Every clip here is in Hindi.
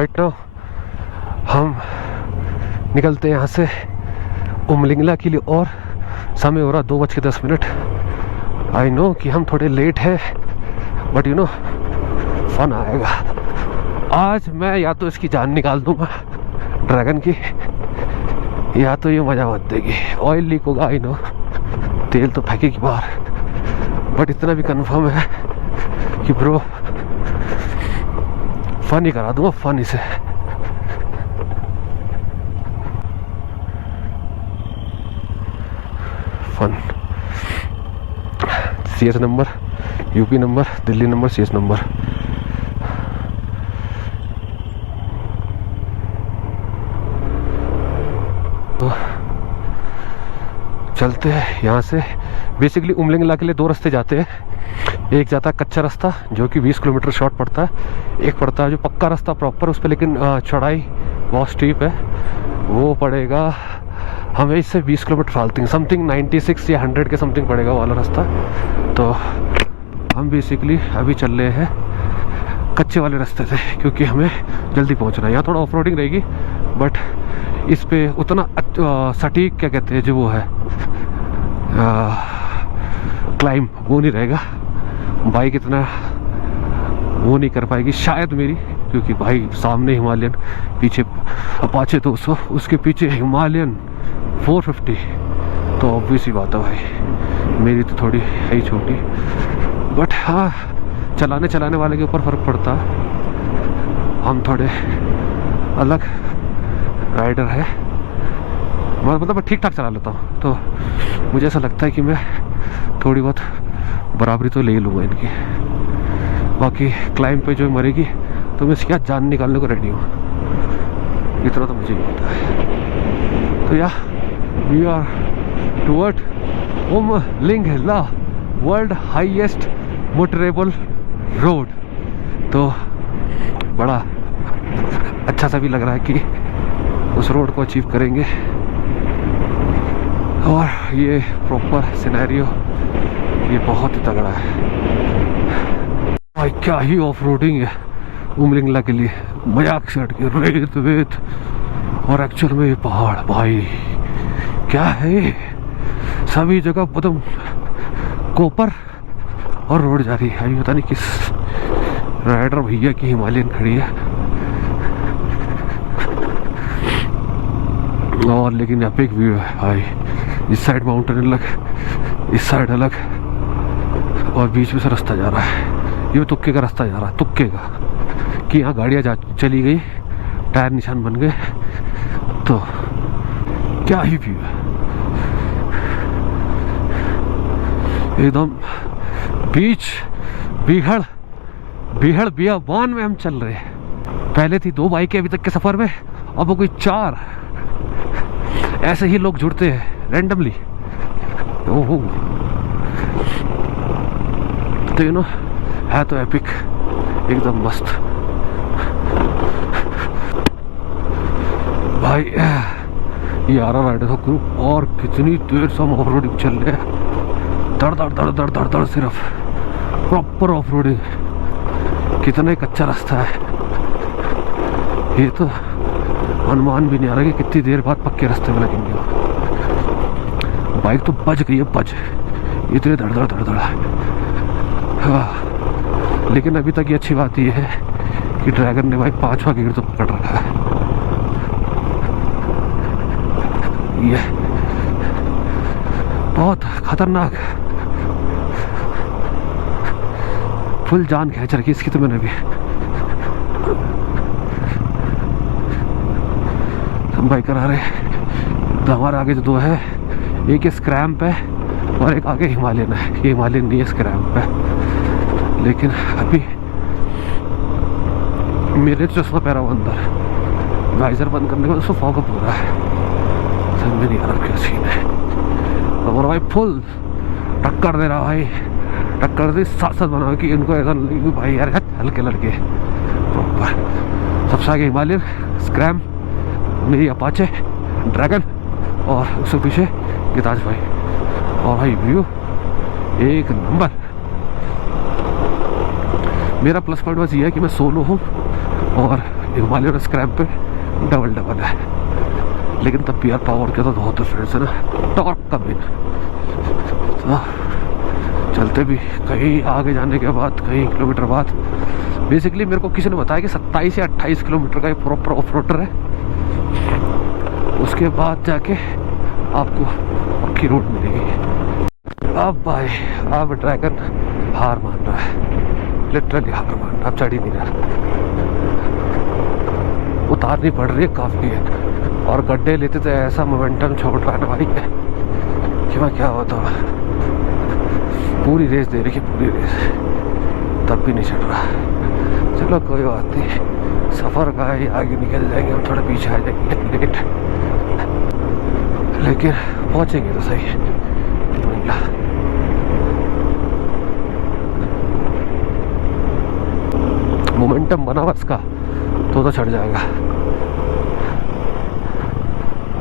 राइट नाउ हम निकलते हैं यहाँ से उमलिंगला के लिए और समय हो रहा 2:10। आई नो कि हम थोड़े लेट हैं बट यू नो फन आएगा आज। मैं या तो इसकी जान निकाल दूंगा ड्रैगन की, या तो ये मजा मत देगी। ऑयल लीक होगा आई नो, तेल तो फेंकेगी बाहर, बट इतना भी कंफर्म है कि ब्रो फन ही करा दूंगा, फन इसे। फन CS number, UP number, Delhi number, CS number. तो चलते हैं यहाँ से। बेसिकली उमलिंगला के लिए 2 रास्ते जाते हैं। एक जाता है कच्चा रास्ता जो कि 20 किलोमीटर शॉर्ट पड़ता है, एक पड़ता है जो पक्का रास्ता प्रॉपर, उस पर लेकिन चढ़ाई बहुत स्टीप है, वो पड़ेगा हमें इससे 20 किलोमीटर फालतू समथिंग 96 या 100 के समथिंग पड़ेगा वाला रास्ता। तो हम बेसिकली अभी चल रहे हैं कच्चे वाले रास्ते से क्योंकि हमें जल्दी पहुंचना है। यहाँ थोड़ा ऑफ रोडिंग रहेगी बट इस पे उतना सटीक क्या कहते हैं जो वो है क्लाइम वो नहीं रहेगा। बाइक इतना वो नहीं कर पाएगी शायद मेरी, क्योंकि भाई सामने हिमालयन, पीछे अपाचे 200, उसके पीछे हिमालयन 450। तो ऑब्वियस ही बात है भाई, मेरी तो थोड़ी है ही छोटी, बट हाँ चलाने वाले के ऊपर फर्क पड़ता है। हम थोड़े अलग राइडर है, मतलब मैं ठीक ठाक चला लेता हूँ, तो मुझे ऐसा लगता है कि मैं थोड़ी बहुत बराबरी तो ले ही लूँगा इनकी। बाकी क्लाइंब पे जो मरेगी तो मैं इसकी जान निकालने को रेडी हूँ, इतना तो मुझे ही पता है। तो या we are toward Umlingla, world highest motorable road. तो बड़ा अच्छा सा भी लग रहा है कि उस रोड को अचीव करेंगे। और ये प्रॉपर सिनेरियो ये बहुत ही तगड़ा है भाई, क्या ही ऑफ रोडिंग है उमलिंगला के लिए। मजाक से हट के रेत वेत और एक्चुअल में ये पहाड़ भाई क्या है, सभी जगह एकदम कोपर और रोड जा रही है। अभी पता नहीं किस राइडर भैया की हिमालयन खड़ी है, और लेकिन एपिक व्यू है भाई। इस साइड माउंटेन अलग, इस साइड अलग, और बीच में से रास्ता जा रहा है। ये तुक्के का रास्ता जा रहा है, तुक्के का, कि यहाँ गाड़ियाँ चली गई, टायर निशान बन गए। तो क्या ही व्यू है एकदम बीच बिहड़ बियाबान में हम चल रहे हैं। पहले थी 2 बाइकें अभी तक के सफर में, अब वो कोई 4। ऐसे ही लोग जुड़ते हैं रैंडमली। ओहो, तो यू नो है तो एपिक एकदम मस्त भाई। ये आ रहा राइडर का ग्रुप, और कितनी देर से हम ऑफ रोडिंग चल रहे हैं, दड़ सिर्फ प्रॉपर ऑफ रोडिंग। कितना कच्चा रास्ता है, ये तो अनुमान भी नहीं आ रहा कि कितनी देर बाद पक्के रास्ते में लगेंगे। बाइक तो बज गई है, बज इतने धड़ हाँ। लेकिन अभी तक ये अच्छी बात ये है कि ड्रैगन ने भाई 5वां गियर तो पकड़ रखा है। ये बहुत खतरनाक, फुल जान खींच रखी इसकी तो मैंने भी। हम बाइकर आ रहे, तो हमारे आगे जो 2 है, एक स्क्रैम्प है और एक आगे हिमालयन है। ये हिमालयन नहीं है, स्क्रैम्प है। लेकिन अभी मेरे चश्मा पैरा हुआ अंदर, वाइजर बंद करने के बाद उसको फॉग अप हो रहा है, समझ में नहीं आ रहा क्या सीन है। और भाई फुल टक्कर दे रहा भाई, टक्कर से साथ बना कि इनको ऐसा नहीं कि भाई यार हल्के लड़के प्रॉपर। सबसे आगे हिमालयन, स्क्रैम, मेरी अपाचे, ड्रैगन, और उसके पीछे गिताज भाई। और भाई व्यू एक नंबर। मेरा प्लस पॉइंट बस ये है कि मैं सोलो हूँ और हिमालयन स्क्रैम पे डबल है, लेकिन तब भी यार पावर के तो बहुत डिफरेंस है ना, टॉर्क का भी। तो चलते भी कहीं आगे जाने के बाद, कई किलोमीटर बाद, बेसिकली मेरे को किसी ने बताया कि 27 या 28 किलोमीटर का ये प्रॉपर ऑफ रोडर है। उसके बाद जाके आपको पक्की रोड मिलेगी। अब भाई अब ड्रैगन हार मान रहा है, लिटरली हार मान रहा, अब चढ़ ही नहीं रहा, उतारनी पड़ रही है काफ़ी है। और गड्ढे लेते तो ऐसा मोमेंटम छोड़ रहा है ना भाई कि मैं क्या होता हूँ। पूरी रेस दे रही है, पूरी रेस, तब भी नहीं चढ़ रहा। चलो कोई बात नहीं, सफ़र का है, आगे निकल जाएंगे, हम थोड़ा पीछे आ जाएंगे लेट, लेकिन पहुँचेंगे तो सही। मोमेंटम बना हुआ इसका तो चढ़ जाएगा।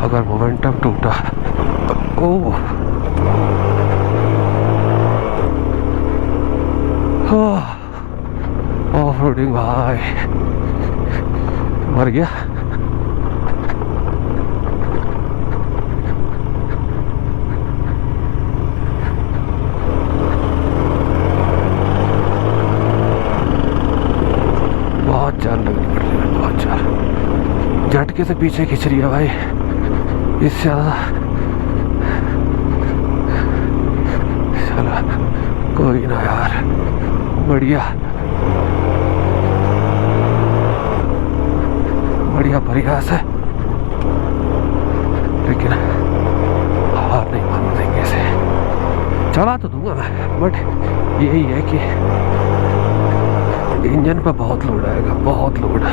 अगर मोमेंटम टूटा, ओह ऑफ रोडिंग भाई, मर गया। बहुत जान लगनी पड़ रही है, बहुत जान, झटके से पीछे खींच रही है भाई, इससे ज़्यादा। चलो कोई ना यार, बढ़िया बढ़िया प्रयास है, लेकिन हार नहीं मान देंगे इसे। चला तो दूंगा मैं, बट यही है कि इंजन पे बहुत लोड आएगा, बहुत लोड।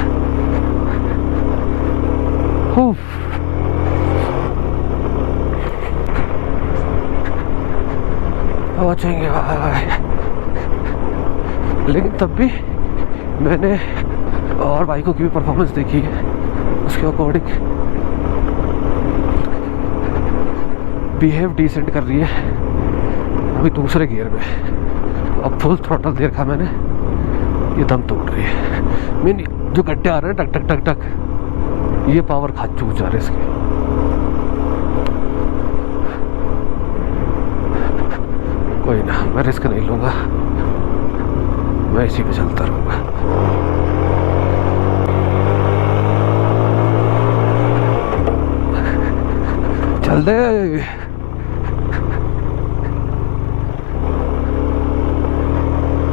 पहुंचेंगे भाई, लेकिन तब भी मैंने और बाइकों की भी परफॉर्मेंस देखी है, उसके अकॉर्डिंग बिहेव डिसेंट कर रही है अभी दूसरे गियर में। अब फुल थ्रॉटल दे रखा मैंने, ये दम तोड़ रही है। मीन जो गड्ढे आ रहे हैं टक टक टक टक, ये पावर खा चूक जा रहे इसके। कोई ना, मैं रिस्क नहीं लूँगा, मैं इसी पे चलता रहूँगा। चल दे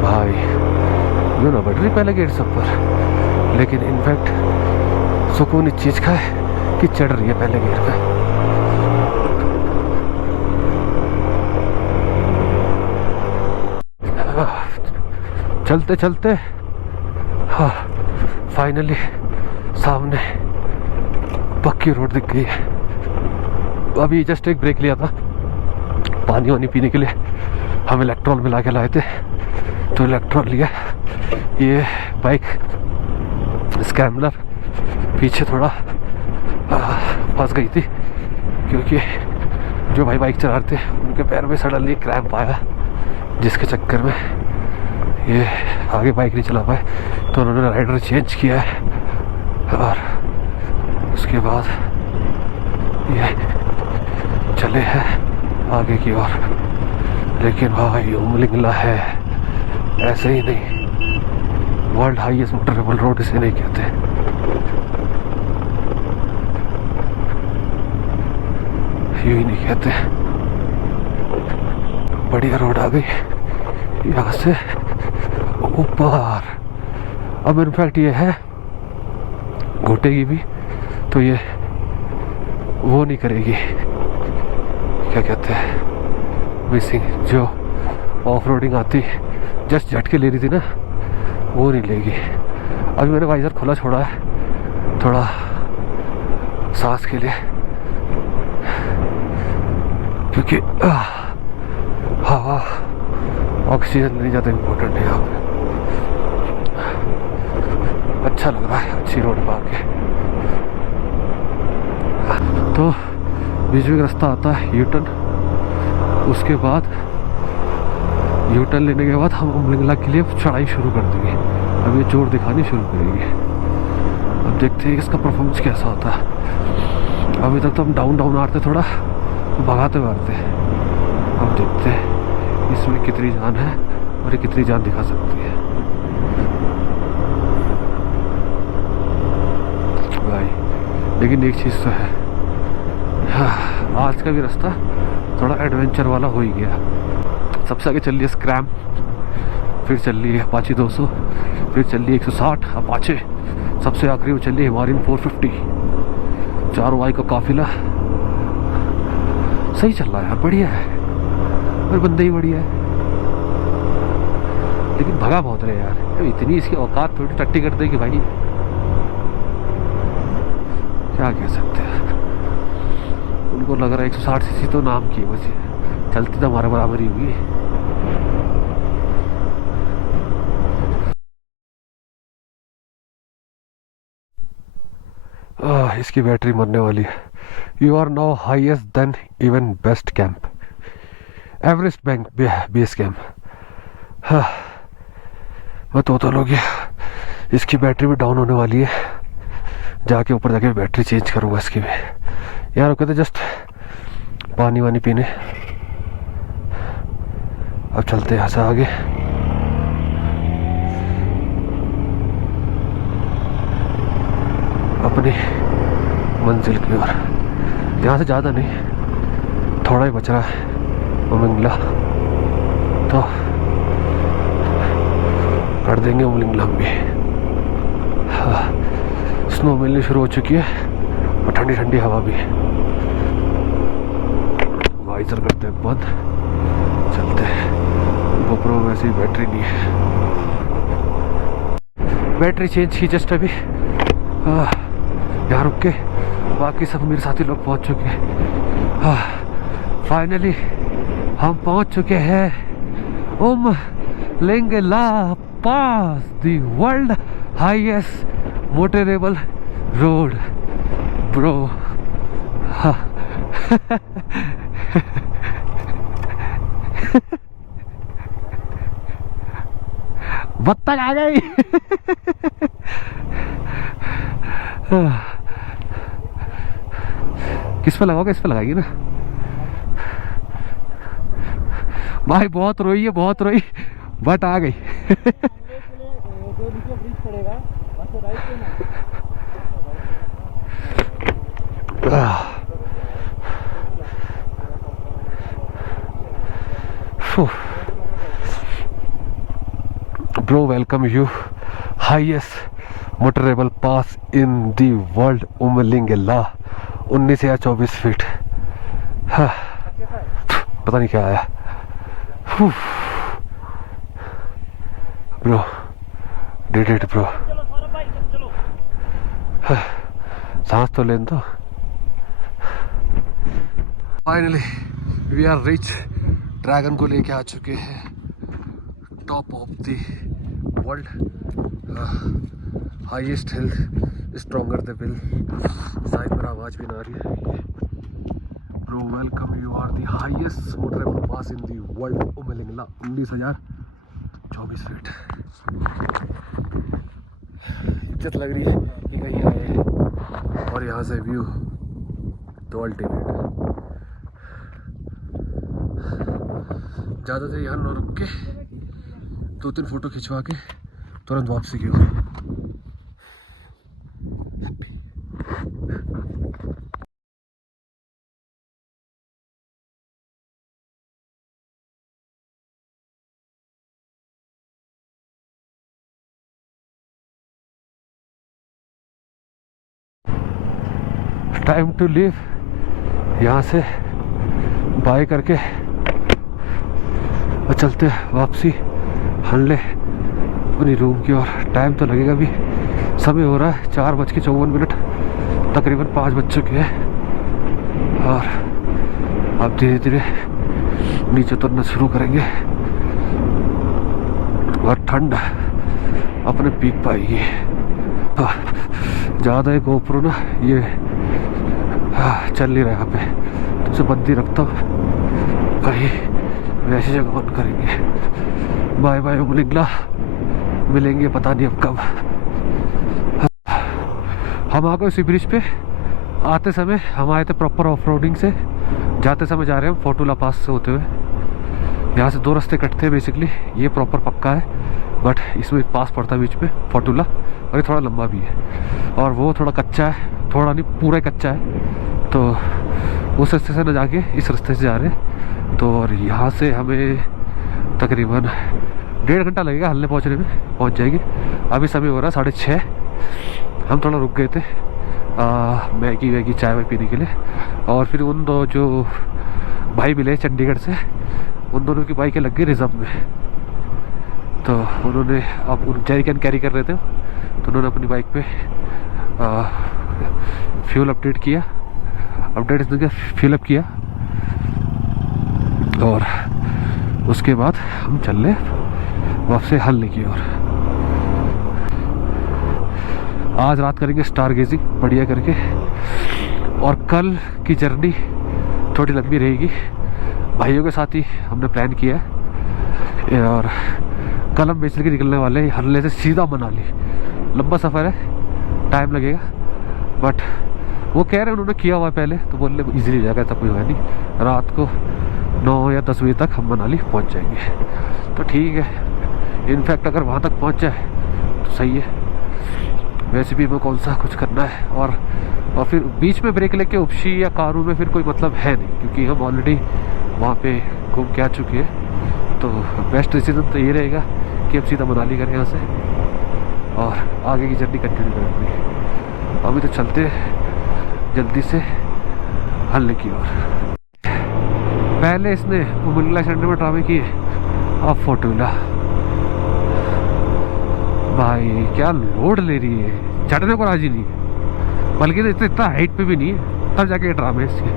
भाई, यू ना बढ़ रही पहले गेट सब पर, लेकिन इनफैक्ट सुकून इस चीज़ का है कि चढ़ रही है पहले गेट पे। चलते चलते हाँ फाइनली सामने पक्की रोड दिख गई है। अभी जस्ट एक ब्रेक लिया था पानी वानी पीने के लिए, हम इलेक्ट्रॉल मिला के लाए थे, तो इलेक्ट्रॉल लिया। ये बाइक स्क्रैम्बलर पीछे थोड़ा फंस गई थी, क्योंकि जो भाई बाइक चला रहे थे उनके पैर में सडनली क्रैम्प आया, जिसके चक्कर में ये आगे बाइक नहीं चला पाए, तो उन्होंने राइडर चेंज किया है। और उसके बाद ये चले हैं आगे की ओर। लेकिन भाई उमलिंगला है, ऐसे ही नहीं, वर्ल्ड हाईएस्ट मोटरेबल रोड इसे नहीं कहते। यूं ही नहीं कहते। बढ़िया रोड आ गई यहाँ से ऊपर। अब इनफैक्ट ये है घुटेगी भी तो ये वो नहीं करेगी, क्या कहते हैं, मिसिंग जो ऑफ रोडिंग आती जस्ट झटके ले रही थी ना, वो नहीं लेगी। अभी मैंने वाइजर खुला छोड़ा है थोड़ा सांस के लिए, क्योंकि हवा ऑक्सीजन नहीं ज़्यादा इम्पोर्टेंट है यहाँ पे। अच्छा लग रहा है अच्छी रोड पर आके। तो बीच में रास्ता आता है यू टर्न, उसके बाद यू टर्न लेने के बाद हम उमलिंगला के लिए चढ़ाई शुरू कर देंगे। अब ये जोर दिखानी शुरू करेंगे। अब देखते हैं इसका परफॉर्मेंस कैसा होता है। अभी तक तो हम डाउन डाउन आते थोड़ा भगाते मारते। अब देखते हैं इसमें कितनी जान है और ये कितनी जान दिखा सकती है भाई। लेकिन एक चीज़ तो है, हाँ, आज का भी रास्ता थोड़ा एडवेंचर वाला हो ही गया। सबसे आगे चल रही है स्क्रैम, फिर चल रही है अपाचे 200, फिर चल रही है 160 अपाचे, सबसे आखिरी में चल रही है हिमालयन 450। चारों वाई का काफिला सही चल रहा है यार, बढ़िया है और बंदे ही बढ़िया है। लेकिन भगा बहुत रहे यार, इतनी इसकी औकात थोड़ी टट्टी कर देगी भाई, क्या कह सकते हैं। उनको लग रहा है 160 सीसी तो नाम की बस, चलती तो हमारे बराबर ही हुई। इसकी बैटरी मरने वाली है। You are now highest then even best camp, Everest bank base camp. हाँ मैं तो हो गया। इसकी बैटरी भी डाउन होने वाली है, जाके ऊपर जाके बैटरी चेंज करूँगा इसकी भी। यार कहते जस्ट पानी वानी पीने। अब चलते हैं यहाँ से आगे। अपनी मंजिल की ओर। यहाँ से ज़्यादा नहीं, थोड़ा ही बच रहा है उमलिंगला, तो कर देंगे उमलिंगला भी। हाँ, स्नो मिलनी शुरू हो चुकी है और ठंडी ठंडी हवा भी। वाइजर करते हैं बंद, चलते हैं। गोप्रो वैसे ही बैटरी नहीं है, बैटरी चेंज की जस्ट अभी। यहाँ रुक के बाकी सब मेरे साथी लोग पहुँच चुके हैं। फाइनली हम पहुँच चुके हैं Umlingla pass, the world highest motorable road bro. बत्तख आ गई। किस पे लगाओगे? इस पे लगाएगी ना भाई। बहुत रोई है, बहुत रोई, बट आ गई। Bro, welcome you highest motorable pass in the world, Umling La 19 या 24 फीट। हाँ, पता नहीं क्या आया। Bro did it bro. सांस तो लेने दो। Finally we are reach, dragon को लेके आ चुके हैं top of the world, highest hill, stronger the will. शायद मेरा आवाज भी ना आ रही है। Bro welcome, you are the highest motorable pass in the world, Umlingla 19,024 feet. इज्जत लग रही है कि कहीं आए हैं। और यहाँ से व्यू तो अल्टीमेट। ज़्यादा देर यहाँ न रुक के 2-3 फोटो खिंचवा के तुरंत वापसी की ओर। Time to leave. यहाँ से बाय करके और चलते वापसी हल्ले अपनी रूम की ओर। टाइम तो लगेगा भी, समय हो रहा है 4:54, तकरीबन 5 बज चुके हैं। और अब धीरे धीरे नीचे उतरना शुरू करेंगे और ठंड अपने पीक पाएगी। ज़्यादा ही गोप्रो ना ये चल नहीं रहा यहाँ पे, तो उसे बंद ही रखता हूँ, कहीं वैसी जगह ऑन करेंगे। बाय बाय उमलिंगला, मिलेंगे पता नहीं अब कब। हम आ गए उसी ब्रिज पे। आते समय हम आए थे प्रॉपर ऑफ रोडिंग से, जाते समय जा रहे हैं हम फोटुला पास से होते हुए। यहाँ से 2 रास्ते कटते हैं बेसिकली। ये प्रॉपर पक्का है, बट इसमें एक पास पड़ता है बीच में फोटुला, और ये थोड़ा लंबा भी है, और वो थोड़ा कच्चा है, थोड़ा नहीं पूरा ही कच्चा है। तो उस रास्ते से न जाके इस रास्ते से जा रहे हैं। तो और यहाँ से हमें तकरीबन 1.5 घंटा लगेगा हल्ले पहुँचने में, पहुँच जाएंगे। अभी समय हो रहा है 6:30। हम थोड़ा रुक गए थे मैगी वैगी चाय वाय पीने के लिए, और फिर उन दो जो भाई मिले चंडीगढ़ से, उन दोनों की बाइकें लग गई रिजर्व में। तो उन्होंने अब उन जैरिकन कैरी कर रहे थे, तो उन्होंने अपनी बाइक पे फ्यूल अपडेट किया, फिलअप किया, और उसके बाद हम चल ले वापस हल्ले की ओर। आज रात करेंगे स्टार गेजिंग बढ़िया करके, और कल की जर्नी थोड़ी लंबी रहेगी। भाइयों के साथ ही हमने प्लान किया है, और कल हम बेचने के निकलने वाले हैं हल्ले से सीधा मनाली। लंबा सफ़र है, टाइम लगेगा, बट वो कह रहे हैं उन्होंने किया हुआ है पहले, तो बोलने ईजिली हो जाएगा, ऐसा कोई है नहीं। रात को 9 या 10 बजे तक हम मनाली पहुंच जाएंगे, तो ठीक है। इनफैक्ट अगर वहाँ तक पहुँच जाए तो सही है। वैसे भी हमें कौन सा कुछ करना है, और फिर बीच में ब्रेक लेके उपशी या कारू में फिर कोई मतलब है नहीं, क्योंकि हम ऑलरेडी वहाँ पे घूम के आ चुके हैं। तो बेस्ट डिसीजन तो ये रहेगा कि अब सीधा मनाली करें यहाँ से, और आगे की जर्नी कंटिन्यू करेंगे। अभी तो चलते हैं जल्दी से हल्ले की ओर। पहले इसने उमरला सेंटर में ड्रामे किए, अब फोटुला। भाई क्या लोड ले रही है, चढ़ने को राजी नहीं है, बल्कि तो इतना हाइट पे भी नहीं है, तब जाके ड्रामे इसके।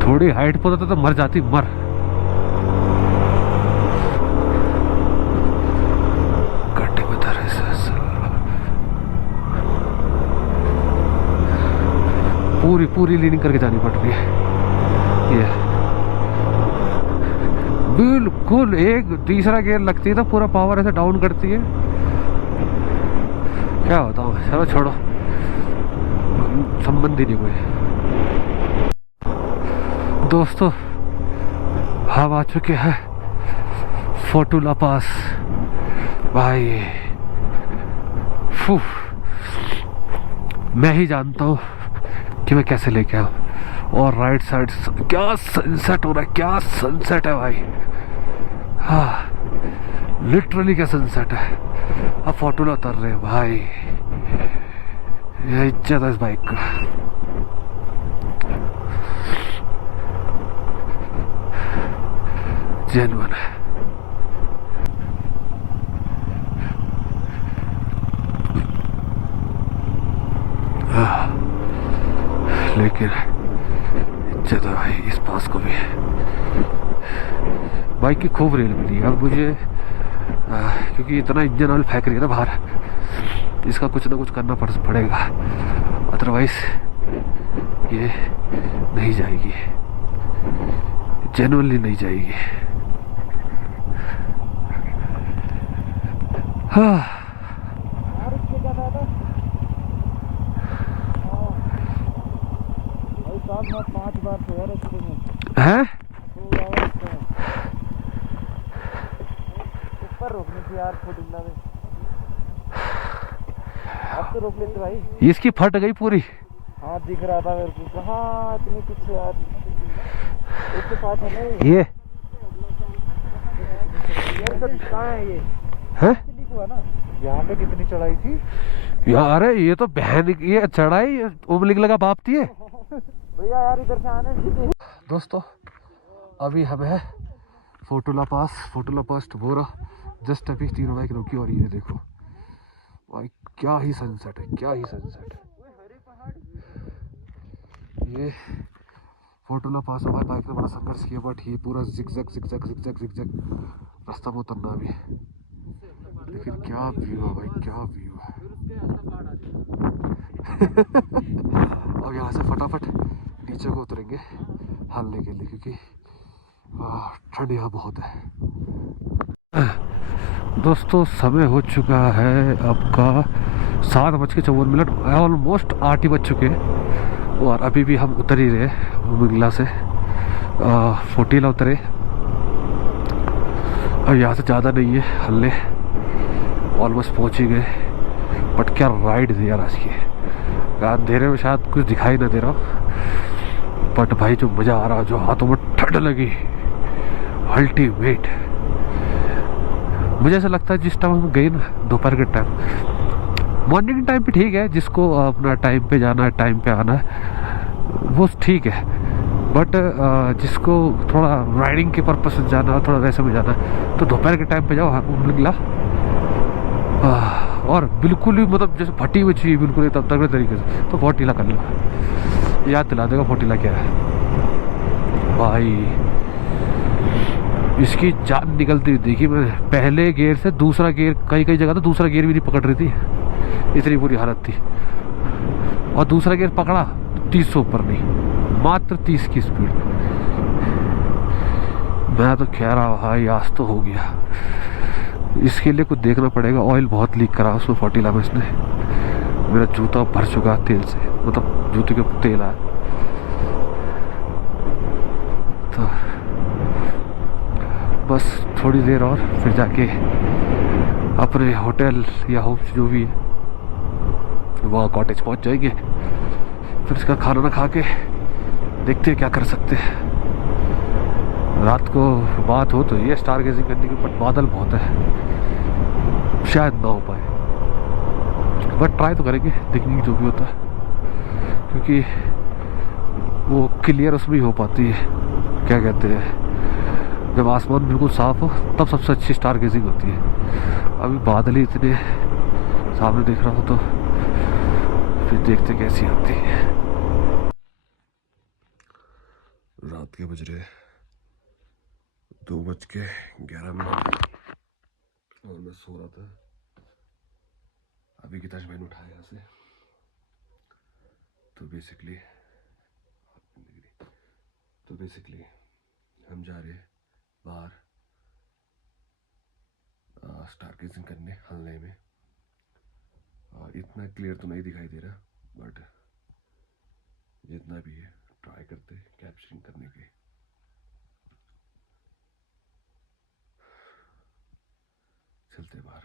थोड़ी हाइट पर होता तो मर जाती, मर। गड्ढे में धरे से पूरी लीनिंग करके जानी पड़ रही है। ये बिल्कुल एक तीसरा गियर लगती है तो पूरा पावर ऐसे डाउन करती है। क्या बताऊं, चलो छोड़ो, संबंध ही नहीं कोई। दोस्तों हम आ चुके हैं फोटुला पास। भाई मैं ही जानता हूँ कि मैं कैसे लेके आऊँ। और राइट साइड क्या सनसेट हो रहा है, क्या सनसेट है भाई। हाँ लिटरली क्या सनसेट है। अब फोटुला उतर रहे हैं भाई, ये इज्जत है इस बाइक का। जेन्युइन है। लेकिन इज्जत है भाई इस पास को भी। बाइक की खूब रेल मिली अब मुझे, क्योंकि इतना इंजन ऑयल फेंक रही है ना बाहर, इसका कुछ ना कुछ करना पड़ेगा, अदरवाइज ये नहीं जाएगी, जेन्युइनली नहीं जाएगी। हाँ है ऊपर रोकनी थी यार, फोटुला में अब तो रोक लेते भाई। इसकी फट गई पूरी। हाँ दिख रहा था मेरे को, कहाँ इतनी कुछ यार इसके साथ है ना ये कहाँ है ये है ना। यहाँ पे कितनी चढ़ाई थी यार, ये तो बहन ये चढ़ाई उमलिंग लगा बापती है भैया यार इधर से आने। दोस्तों अभी हम है फोटुला पास बोरा। जस्ट अभी 3 बाइक रुकी और ये देखो भाई क्या ही सनसेट है, क्या ही सनसेट है। ये फोटुला पास हमारे बाइक ने बड़ा संघर्ष किया, बट ये पूरा जिगजैग रास्ता में उतरना भी, लेकिन क्या व्यू है भाई, क्या व्यू है। अब यहाँ से फटाफट नीचे को उतरेंगे हल्ले के लिए, क्योंकि ठंड यहाँ बहुत है। दोस्तों समय हो चुका है आपका 7:54। ऑलमोस्ट 8 ही बज चुके हैं और अभी भी हम उतर ही रहे मंगला से। फोटीला उतरे। अब यहाँ से ज़्यादा नहीं है, हल्ले ऑलमोस्ट पहुँच ही गए। बट क्या राइड थी यार आज की। अंधेरे में शायद कुछ दिखाई ना दे रहा, बट भाई जो मज़ा आ रहा, जो हाथों में ठंड लगी, अल्टीमेट। मुझे ऐसा लगता है जिस टाइम हम गए ना, दोपहर के टाइम, मॉर्निंग टाइम पे ठीक है, जिसको अपना टाइम पे जाना है, टाइम पे आना है, वो ठीक है। बट जिसको थोड़ा राइडिंग के पर्पस से जाना है, थोड़ा वैसे में जाना है, तो दोपहर के टाइम पे जाओ। हाँ, निकला और बिल्कुल ही मतलब जैसे फटी हुई चाहिए, बिल्कुल ही तब तक तरीके से, तो फोर्टीला कर लो। याद दिला देगा फोर्टीला क्या है भाई। इसकी जान निकलती हुई देखी मैंने। पहले गियर से दूसरा गियर, कई कई जगह तो दूसरा गियर भी नहीं पकड़ रही थी, इतनी बुरी हालत थी। और दूसरा गियर पकड़ा तो 30 से ऊपर नहीं, मात्र 30 की स्पीड। मैं तो कह रहा भाई आज तो हो गया। इसके लिए कुछ देखना पड़ेगा। ऑयल बहुत लीक करा उसमें फोर्टीला में इसने। मेरा जूता भर चुका तेल से, मतलब जूते के ऊपर तेल आया। तो बस थोड़ी देर और फिर जाके अपने होटल या होम जो भी है वहाँ कॉटेज पहुँच जाएंगे। फिर इसका खाना ना खा के देखते हैं क्या कर सकते हैं। रात को बात हो तो ये स्टार गेजिंग करने की, बट बादल बहुत है, शायद ना हो पाए। बट ट्राई तो करेंगे देखने की जो भी होता है, क्योंकि वो क्लियर उसमें ही हो पाती है। क्या कहते हैं, जब आसमान बिल्कुल साफ हो तब सबसे अच्छी स्टार गेजिंग होती है। अभी बादल ही इतने सामने देख रहा हो, तो फिर देखते कैसी आती है। रात के बज रहे 2:11 और मैं सो रहा था। अभी गीताश भाई ने उठाया यहाँ से। तो बेसिकली हम जा रहे बाहर स्टार गेजिंग करने हल्ले में। इतना क्लियर तो नहीं दिखाई दे रहा, बट जितना भी है ट्राई करते कैप्चरिंग करने की। चलते बाहर।